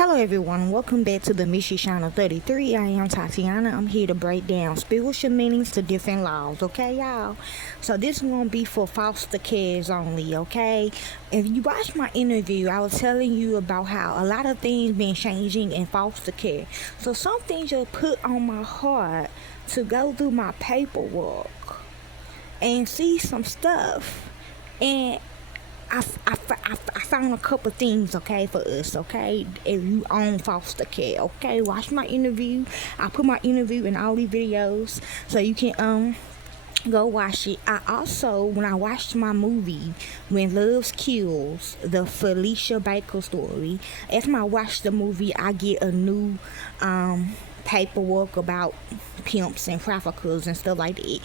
Hello everyone, welcome back to the Missy Shiner 33. I am Titiana. I'm here to break down spiritual meanings to different laws, okay y'all? So this is going to be for foster kids only, okay? If you watched my interview, I was telling you about how a lot of things been changing in foster care. So some things just put on my heart to go through my paperwork and see some stuff. And I found a couple things, okay, for us, okay, if you own foster care, okay, watch my interview. I put my interview in all these videos, so you can, go watch it. I also, when I watched my movie, When Love Kills, the Felicia Baker story, after I watch the movie, I get a new, paperwork about pimps and traffickers and stuff like that.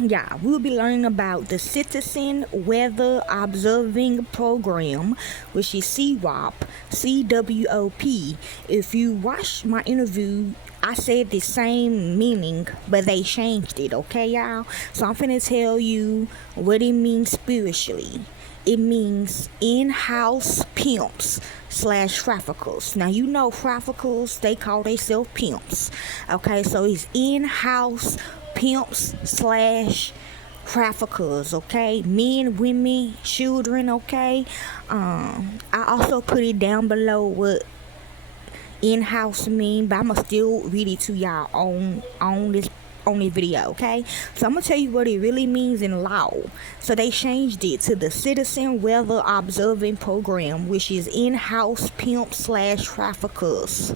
Yeah, we'll be learning about the Citizen Weather Observing Program, which is CWOP, CWOP. If you watch my interview, I said the same meaning, but they changed it, okay, y'all? So I'm finna tell you what it means spiritually. It means in-house pimps / traffickers. Now, you know traffickers, they call themselves pimps. Okay, so it's in-house pimps / traffickers, okay? Men, women, children, okay? I also put it down below what in-house mean, but I'ma still read it to y'all on this video, okay? So I'm gonna tell you what it really means in law. So they changed it to the Citizen Weather Observing Program, which is in-house pimps / traffickers.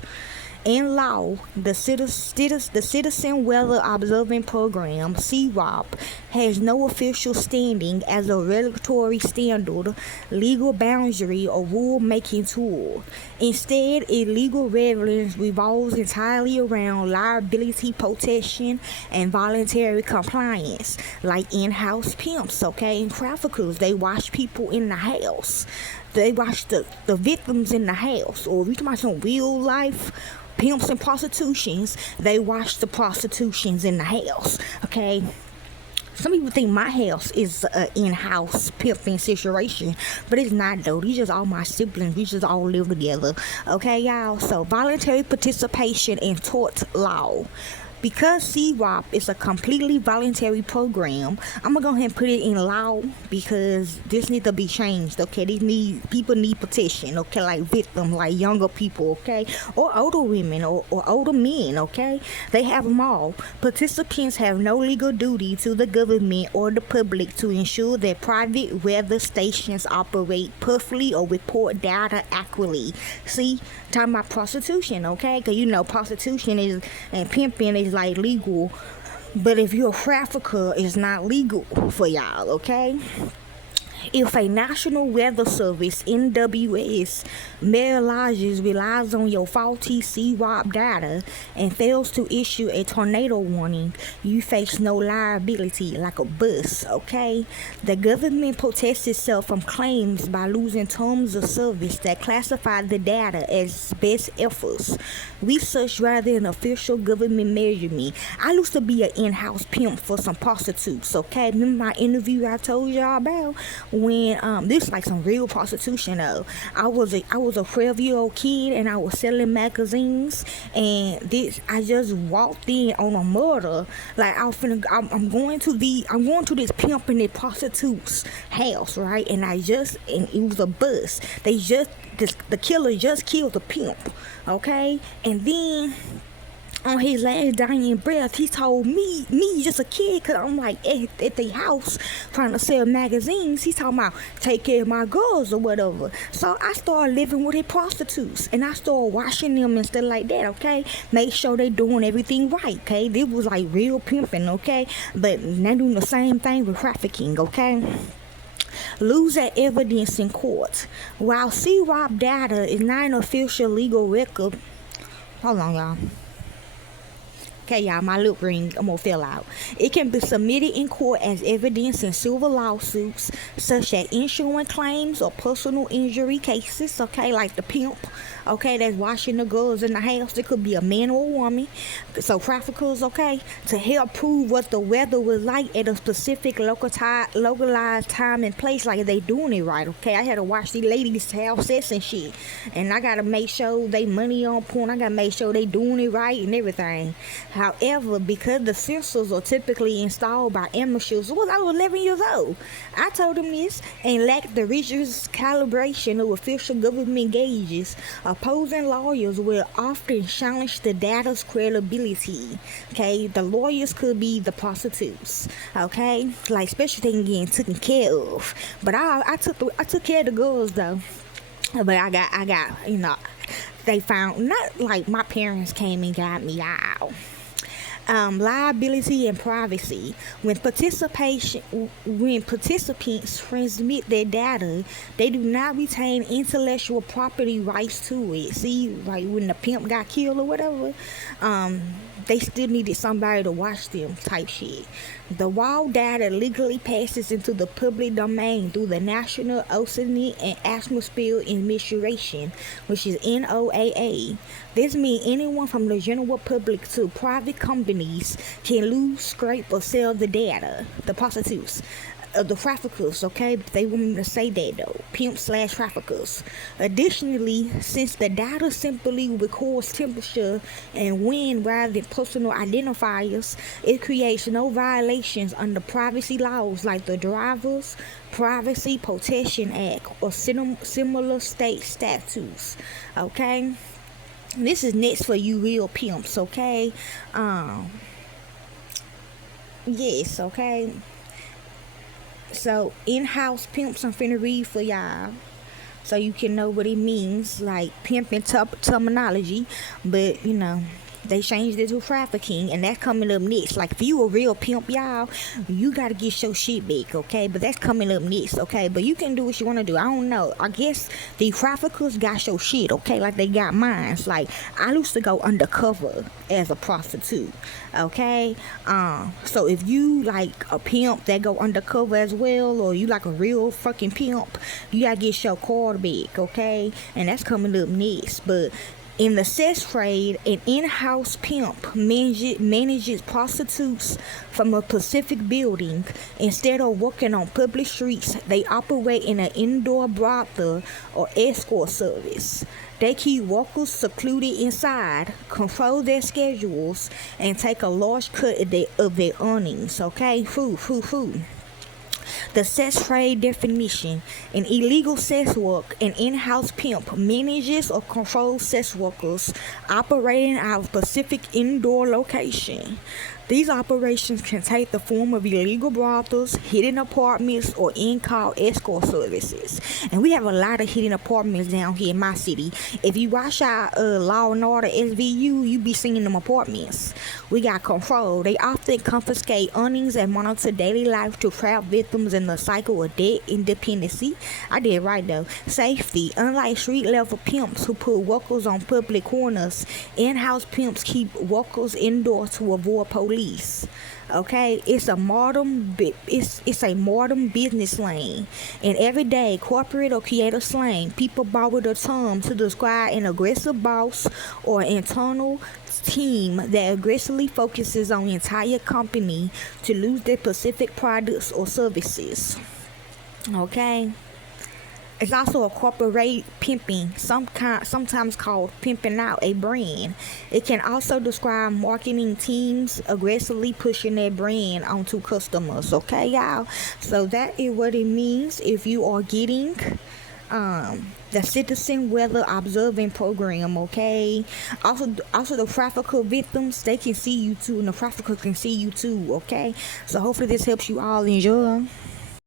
In law, the Citizen Weather Observing Program, CWOP, has no official standing as a regulatory standard, legal boundary, or rule-making tool. Instead, its legal relevance revolves entirely around liability protection and voluntary compliance, like in-house pimps, okay, and traffickers. They watch people in the house. They watch the victims in the house. Or if you're talking about some real life pimps and prostitutions, they watch the prostitutions in the house, okay? Some people think my house is an in-house pimping situation, but it's not though. These just all my siblings. We just all live together, okay, y'all? So voluntary participation in tort law. Because CWOP is a completely voluntary program, I'm gonna go ahead and put it in law because this needs to be changed, okay? People need protection, okay? Like victims, like younger people, okay? Or older women or older men, okay? They have them all. Participants have no legal duty to the government or the public to ensure that private weather stations operate perfectly or report data accurately. See, talking about prostitution, okay? Because you know prostitution is and pimping is like legal, but if you're a trafficker, it's not legal for y'all, okay? If a National Weather Service (NWS) relies on your faulty CWOP data and fails to issue a tornado warning, you face no liability like a bus, okay? The government protects itself from claims by losing terms of service that classify the data as best efforts. Research rather than official government measurement. I used to be an in-house pimp for some prostitutes, okay? Remember my interview I told y'all about? When this is like some real prostitution though. I was a 12-year-old kid and I was selling magazines, and I just walked in on a murder. Like I'm going to this pimp and the prostitute's house, right? And it was a bus. The killer just killed the pimp, okay? And then on his last dying breath, he told me just a kid, because I'm like at the house trying to sell magazines, he's talking about take care of my girls or whatever. So I started living with his prostitutes and I started washing them and stuff like that, okay? Make sure they doing everything right, okay? This was like real pimping, okay? But they're doing the same thing with trafficking, okay? Lose that evidence in court. While CWOP data is not an official legal record, hold on y'all. Okay, y'all, my lip ring almost fell out. It can be submitted in court as evidence in civil lawsuits, such as insurance claims or personal injury cases, okay, like the pimp, okay, that's washing the girls in the house. It could be a man or a woman. So traffickers, okay, to help prove what the weather was like at a specific localized time and place, like they doing it right, okay. I had to watch these ladies have sex and shit, and I gotta make sure they money on point. I gotta make sure they doing it right and everything. However, because the sensors are typically installed by amateurs, I was 11 years old. I told them this and lacked the rigorous calibration of official government gauges. Opposing lawyers will often challenge the data's credibility. Okay, the lawyers could be the prostitutes. Okay, like especially they getting taken care of. But I took care of the girls though. But I got they found, not like my parents came and got me out. Liability and privacy. When participants transmit their data, they do not retain intellectual property rights to it. See, like when the pimp got killed or whatever, they still needed somebody to watch them type shit. The raw data legally passes into the public domain through the National Oceanic and Atmospheric Administration, which is NOAA. This means anyone from the general public to private companies can lose, scrape, or sell the data. The prostitutes, the traffickers, okay? They want me to say that though. Pimp/traffickers. Additionally, since the data simply records temperature and wind rather than personal identifiers, it creates no violations under privacy laws like the Driver's Privacy Protection Act or similar state statutes. Okay? This is next for you real pimps, okay? Yes, okay? So, in-house pimps, I'm finna read for y'all so you can know what it means, like pimping terminology, but they changed it to trafficking, and that's coming up next. Like, if you a real pimp, y'all, you gotta get your shit back, okay? But that's coming up next, okay? But you can do what you want to do. I don't know. I guess the traffickers got your shit, okay? Like they got mine. Like, I used to go undercover as a prostitute, okay? So if you like a pimp that go undercover as well, or you like a real fucking pimp, you gotta get your card back, okay? And that's coming up next. But in the sex trade, an in-house pimp manages prostitutes from a specific building. Instead of working on public streets, they operate in an indoor brothel or escort service. They keep workers secluded inside, control their schedules, and take a large cut of their earnings. Okay, food. The sex trade definition: an illegal sex work, an in-house pimp manages or controls sex workers operating out of a specific indoor location. These operations can take the form of illegal brothels, hidden apartments, or in-call escort services. And we have a lot of hidden apartments down here in my city. If you watch our Law and Order SVU, you be seeing them apartments. We got control. They often confiscate earnings and monitor daily life to trap victims in the cycle of debt and dependency. I did right though. Safety. Unlike street-level pimps who put workers on public corners, in-house pimps keep workers indoors to avoid police. Okay, it's a modern business slang. In everyday corporate or creative slang, people borrow the term to describe an aggressive boss or internal team that aggressively focuses on the entire company to lose their specific products or services. Okay. It's also a corporate pimping, sometimes called pimping out a brand. It can also describe marketing teams aggressively pushing their brand onto customers. Okay, y'all? So that is what it means if you are getting the Citizen Weather Observing Program, okay? Also the trafficker victims, they can see you too, and the trafficker can see you too, okay? So hopefully this helps you all. Enjoy.